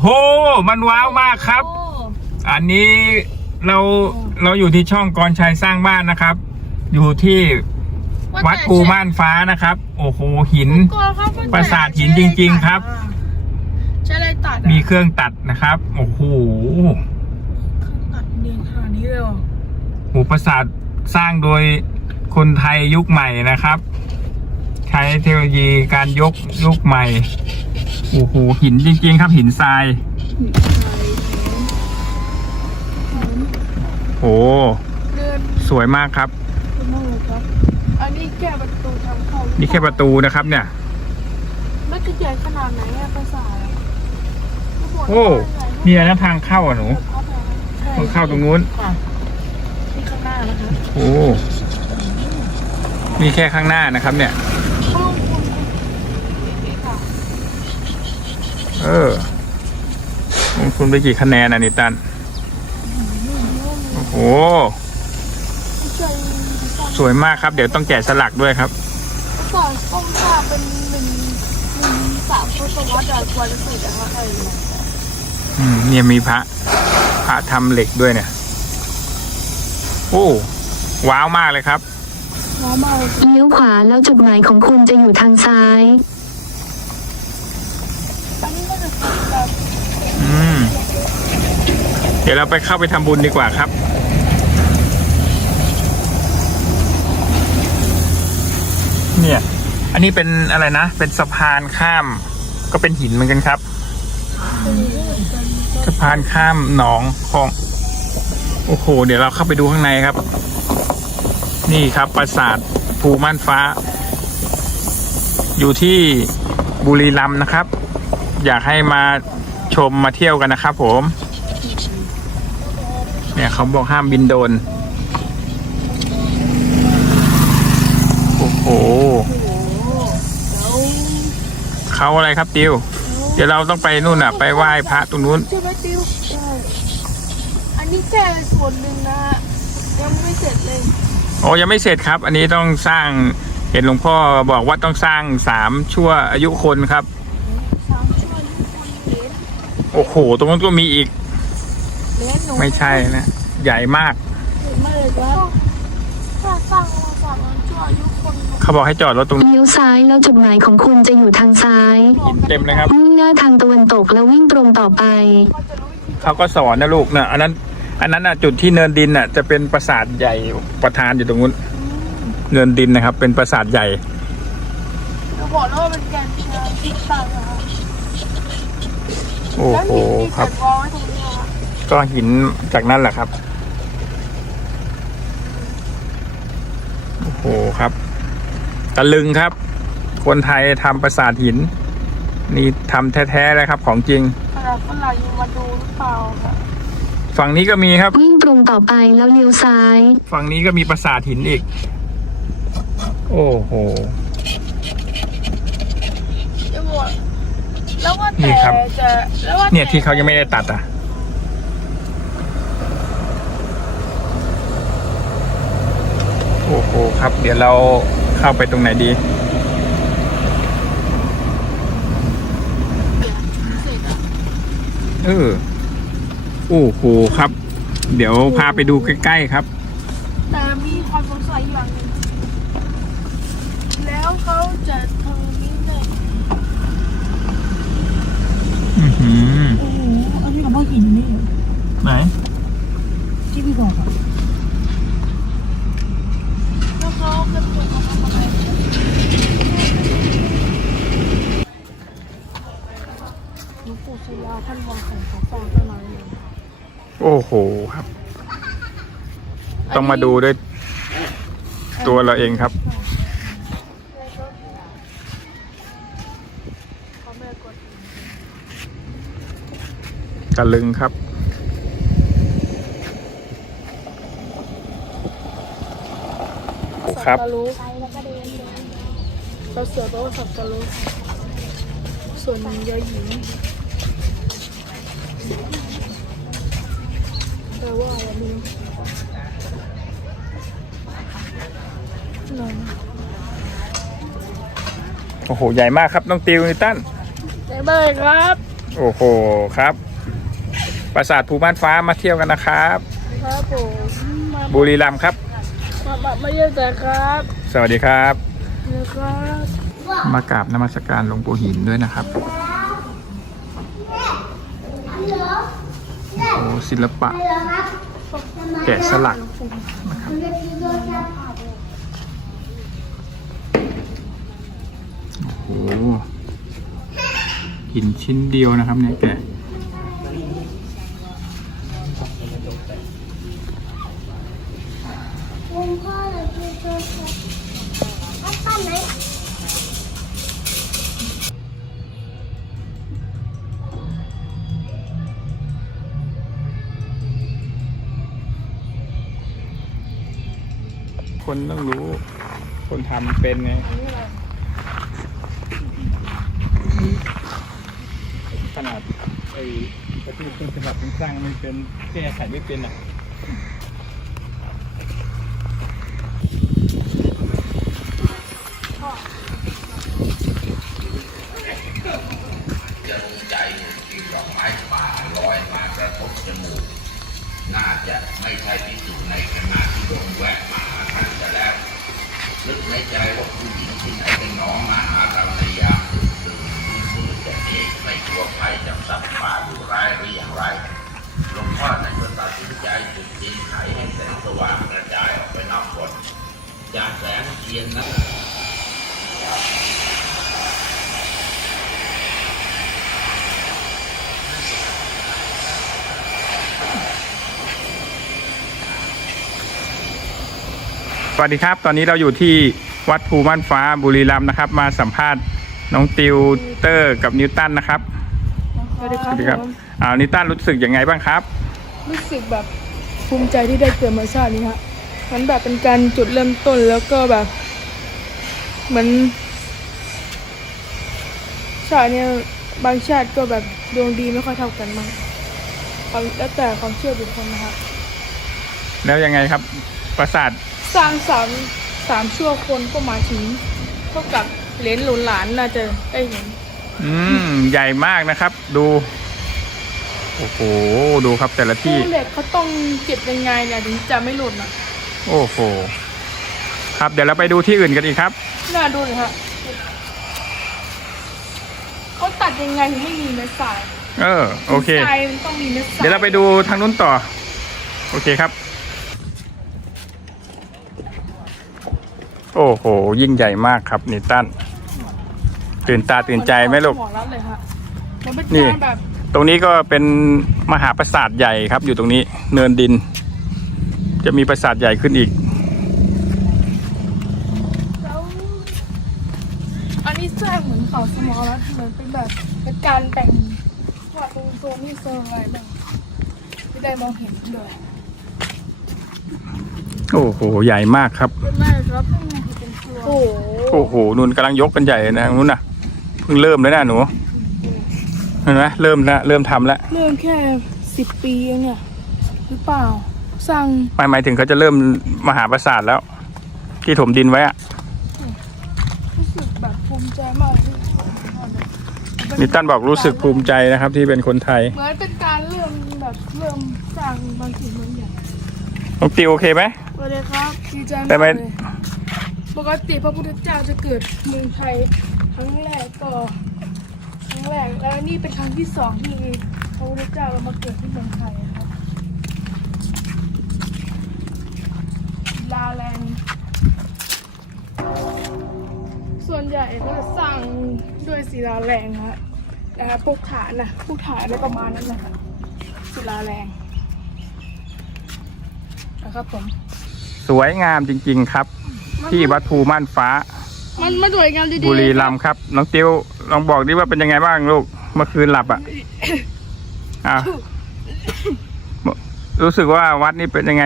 โห มันว้าวมากครับโอ้อันนี้เราเราอยู่ที่ช่องกรชัยสร้างบ้านนะครับ อยู่ที่วัดกูม่านฟ้านะครับ โอ้โหหินกลัวครับมันปราสาทหินจริง ๆ ครับ ใช้อะไรตัดอะมีเครื่องตัดนะครับ โอ้โหตัดเนียนขนาดนี้เลยเหรอหมู่ปราสาทสร้างโดยคนไทยยุคใหม่นะครับ ใช้เทคโนโลยีการยกยุคใหม่โอ้โหหินจริงๆครับหินทรายโอ้เดินสวยมากครับ มากเลยครับ อันนี้แก้ประตูทางเข้านี่แค่ประตูนะครับเนี่ยไม่กระใหญ่ขนาดไหนอะปราสาทอะโอ้มีอะไรนะทางเข้าอะหนูต้องเข้าตรงนู้น นี่ข้างหน้านะคะโอ้มีแค่ข้างหน้านะครับเนี่ย เออลงทุนไปกี่คะแนนอะนิตัน โอ้โห สวยมากครับ เดี๋ยวต้องแกะสลักด้วยครับสาทต้องสร้าเป็นหนึ่งหนึ่งสามทศวรรษอะกว่าจะสร็จอะค่ะอืมเนี่ยมีพระ พระทำเหล็กด้วยเนี่ย โอ้ ว้าวมากเลยครับ เลี้ยวขวาแล้วจุดหมายของคุณจะอยู่ทางซ้ายเป็นแบบอืม เดี๋ยวเราไปเข้าไปทำบุญดีกว่าครับ เนี่ย อันนี้เป็นอะไรนะ เป็นสะพานข้าม ก็เป็นหินเหมือนกันครับ สะพานข้ามหนองคลอง โอ้โห เดี๋ยวเราเข้าไปดูข้างในครับ นี่ครับปราสาทภูม่านฟ้า อยู่ที่บุรีรัมย์นะครับ อยากให้มาชมมาเที่ยวกันนะครับผม เนี่ยเขาบอกห้ามบินโดน โอ้โหเขาอะไรครับติว เดี๋ยวเราต้องไปนู่นน่ะ ไปไหว้พระตรงนู้น ใช่ไหมติวอันนี้แค่ส่วนหนึ่งนะยังไม่เสร็จเลย โอ้ยังไม่เสร็จครับ อันนี้ต้องสร้างเห็นหลวงพ่อบอกว่าต้องสร้างสามชั่วอายุคนครับสามชั่วโมงคนเหรียญโอ้โห ตรงนู้นก็มีอีกเหรียญหนูไม่ใช่นะ ใหญ่มากเห็นไหมเลยครับถ้าสร้างสามชั่วอายุคนเขาบอกให้จอดรถตรงนี้เลี้ยวซ้ายแล้วจุดหมายของคุณจะอยู่ทางซ้ายหินเต็มเลยครับมุ่งหน้าทางตะวันตกแล้ววิ่งตรงต่อไปก็จะรู้วิธีเขาก็สอนนะลูกนะอันนั้น อันนั้นน่ะจุดที่เนินดินน่ะจะเป็นปราสาทใหญ่ประธานอยู่ตรงนู้น เนินดินนะครับ เป็นปราสาทใหญ่จะบอกแล้วว่าเป็นแกนเชียร์ที่ตั้งนะครับโอ้แล้วโหหินที่ครัจับดวางไว้ตรงนี้ครับก็หินจากนั่นแหละครับ โอ้โหครับ ตะลึงครับ คนไทยทำปราสาทหิน นี่ทำแท้ๆเลยครับของจริง ขนาดฝรั่งยังมาดูหรือเปล่าครับ ฝั่งนี้ก็มีครับ วิ่งตรงต่อไปแล้วเลี้ยวซ้าย ฝั่งนี้ก็มีปราสาทหินอีก โอ้โห จะบอกแล้วว่านี่แต่ครับ จะแล้วว่าเนี่ยแต่ที่เขายังไม่ได้ตัดอะ โอ้โหครับ เดี๋ยวเราเข้าไปตรงไหนดีเสร็จอะเออ โอ้โหครับ เดี๋ยวพาไปดูใกล้ๆครับ แต่มีความสงสัยอย่างหนึ่งแล้วเขาจะทำนี้ได้อือหือโอ้โหอันนี้กับว่าหินนี่ไหน ที่พี่บอกอะแล้วเขาเป็นตัวเขาทำอะไรหลวงปู่ศิลาท่านวางแผนก่อสร้างต้นไม้เลย โอ้โหครับ ต้องมาดูด้วยตัวเราเองครับกดตะลึงครับ ครับ สับปะรู้เราเสือแปลว่าสับปะรู้ ส่วนยอหญิง แปลว่าอะไรไม่รู้นั่นโอ้โห ใหญ่มากครับ น้องติวนิวตันไหนเบอร์ครับโอ้โห ครับ ปราสาทภูม่านฟ้ามาเที่ยวกันนะครับ ครับผมมาบุรีรัมย์ครับ มามามาเยี่ยมแต่ครับสวัสดีครับ นะครับ มากราบนมัสการหลวงปู่หินด้วยนะครับ โอ้ศิลปะ แกะสลักนะครับโอ้โหหินชิ้นเดียวนะครับเนี่ยแกะคุณพ่อเราจะเจอครับปั้นไหน คนต้องรู้ คนทำเป็นไงขนาดไอ้ประเทศต้นฉบับยังสร้างไม่เป็นแก้ไขไม่เป็นอะจะรู้ใจที่ดอกไม้ป่าลอยมากระทบจมูกน่าจะไม่ใช่พิสูจน์ในขณะที่ลงแวะมาหาท่านจะแล้ว นึกในใจว่าผู้หญิงที่ไหนเป็นหนอมาหาเราในยามตื่นตื่นมืดจะเอกไม่กลัวภัยจากสัตว์ป่าดุร้ายหรืออย่างไรหลวงพ่อนั้นก็ตัดสินใจจุดจีนไขให้แสงสว่างกระจายออกไปนอกบนจากแสงเทียนนั้น วัสดีครับ ตอนนี้เราอยู่ที่วัดภูม่านฟ้าบุรีรัมย์นะครับ มาสัมภาษณ์น้องติวเตอร์กับนิวตันนะครับสวัสดีคสรับวัสดีครับผมอ้าวนิวตันรู้สึกยังไงบ้างครับ รู้สึกแบบภูมิใจที่ได้เกิดมาชาตินี้ฮะมันแบบเป็นการจุดเริ่มต้นแล้วก็แบบเหมือนชาติเนี่ยบางชาติก็แบบดวงดีไม่ค่อยเท่ากันมั้งความแล้วแต่ความเชื่อบุคคลนะครับแล้วยังไงครับ ปราสาท สร้างสามสามชั่วคนก็หมายถึงเท่ากับเหลนหลนหลานน่าจะได้เห็น อืม ใหญ่มากนะครับ ดู โอ้โห ดูครับแต่ละตู้ที่เหล็กเขาต้องเก็บยังไงเนี่ยถึงจะไม่หล่นอะโอ้โห ครับเดี๋ยวเราไปดูที่อื่นกันอีกครับ น่าดูเลยฮะเขาตัดยังไงถึงไม่มีเม็ดทรายเออ โอเค ทรายมันต้องมีเม็ดทราย เดี๋ยวเราไปดูทางนู้นต่อ โอเคครับ โอ้โห ยิ่งใหญ่มากครับนิวตันตื่นตาตื่นใจไหมลูก หมอรัดเลยฮะมันเป็นนี่ การแบบตรงนี้ก็เป็นมหาปราสาทใหญ่ครับ อยู่ตรงนี้เนินดิน จะมีปราสาทใหญ่ขึ้นอีก แล้วอันนี้แจ้งเหมือนเขาสมอรัดเหมือนเป็นแบบเป็นการแบ่งว่าตรงโซนนี่โซนอะไรบ้างไม่ได้มองเห็นเลย โอ้โหใหญ่มากครับเป็นแม่ครับเป็นครัวโอ้โหโอ้โหนุ่นกำลังยกกันใหญ่เลยนะนุ่นน่ะเพิ่งเริ่มเลยนะหนูเห็นไหมเริ่มแล้วเริ่มทำแล้วเริ่มแค่สิบปีเองเนี่ยหรือเปล่าสร้างหมายหมายถึงเขาจะเริ่มมหาปราสาทแล้ว ที่ถมดินไว้อะรู้สึกแบบภูมิใจมากที่นิวตันบอกรู้สึกภูมิใจนะครับ ที่เป็นคนไทย เหมือนเป็นการเริ่มแบบเริ่มสร้างบางสิ่งบางอย่างน้องติวโอเคไหมส วัสดีครับดีใจแต่มากไม่ เลยปกติพระพุทธเจ้าจะเกิดเมืองไทยครั้งแรกก็ครั้งแรกแล้วนี่เป็นครั้งที่สองที่พระพุทธเจ้ามาเกิดที่เมืองไทยครับลาแรงส่วนใหญ่ก็จะสร้างด้วยศิลาแรงฮะนะครับพวกฐานนะพวกฐานอะไรประมาณนั้นนะครับศิลาแรงนะครับผม สวยงามจริง ๆ ครับ ที่วัดภูม่านฟ้า มันมาสวยงามดีๆบุรีรัมย์ครับ น้องติวลองบอกดิว่าเป็นยังไงบ้างลูก เมื่อคืนหลับอะอะรู้สึกว่าวัดนี้เป็นยังไง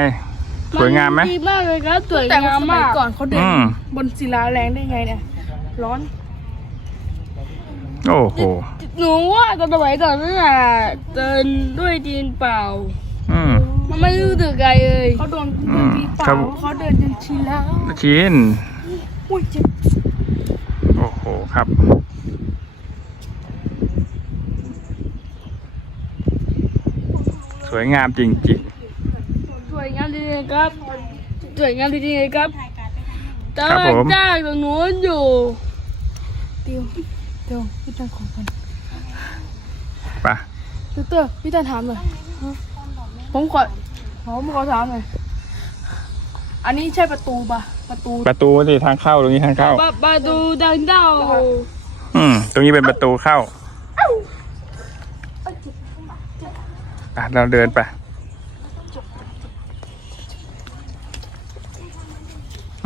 สวยงามไหมดีมากเลยครับสวยแต่งามสมัยมากก่อนเขาเดินอืมบนศิลาแรงได้ไงเนี่ย ร้อน โอ้โหหนูว่าตอนสมัยก่อนนั่นแหละเดินด้วยดินเปล่า อืมมันไม่รู้สึกไกลเลยเขาโดน อืมตีเปครัล่าบ เขาเดินจนชินแล้ว ชินอุ้ยเจ็บโอ้โหครับวยงามจริง สวยงามจริงๆครับ สวยงามจริงๆครับ แต่ครับว่าผม จ้างตรงนู้นอยู่ติวเดี๋ยวพี่ตันขอกันๆไปะดอกเตอร์พี่ตันถามหน่อยฮะผมขอผมขอถามหน่อย อันนี้ใช่ประตูปะประตูประตูสิทางเข้าตรงนี้ทางเข้าปะประตูดังเด้าอืม ตรงนี้เป็นประตูเข้าอะเราเดินไป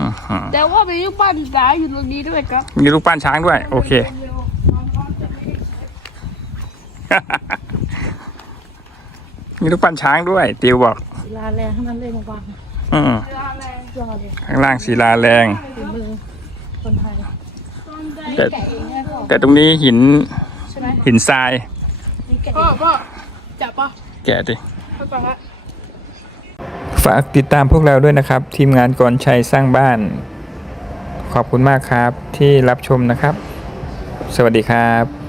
อื้อหือแต่ว่ามีลูกปั้นสายอยู่ตรงนี้ด้วยครับมีรูปปั้นช้างด้วย โอเค มีรูปปั้นช้างด้วย ติวบอกศิลาแรงทั้งนั้นเลยมาวางอืมศิลาแรง ยอดเลยข้างล่างศิลาแรง ฝีมือคนไทยแต่แกะเองใช่ไหมแต่ตรงนี้หินใช่ไหมหินทราย นี่แกะพ่อพ่อจับปะแกะดิ ไปก่อนละ ฝากติดตามพวกเราด้วยนะครับ ทีมงานกรชัยสร้างบ้าน ขอบคุณมากครับที่รับชมนะครับ สวัสดีครับ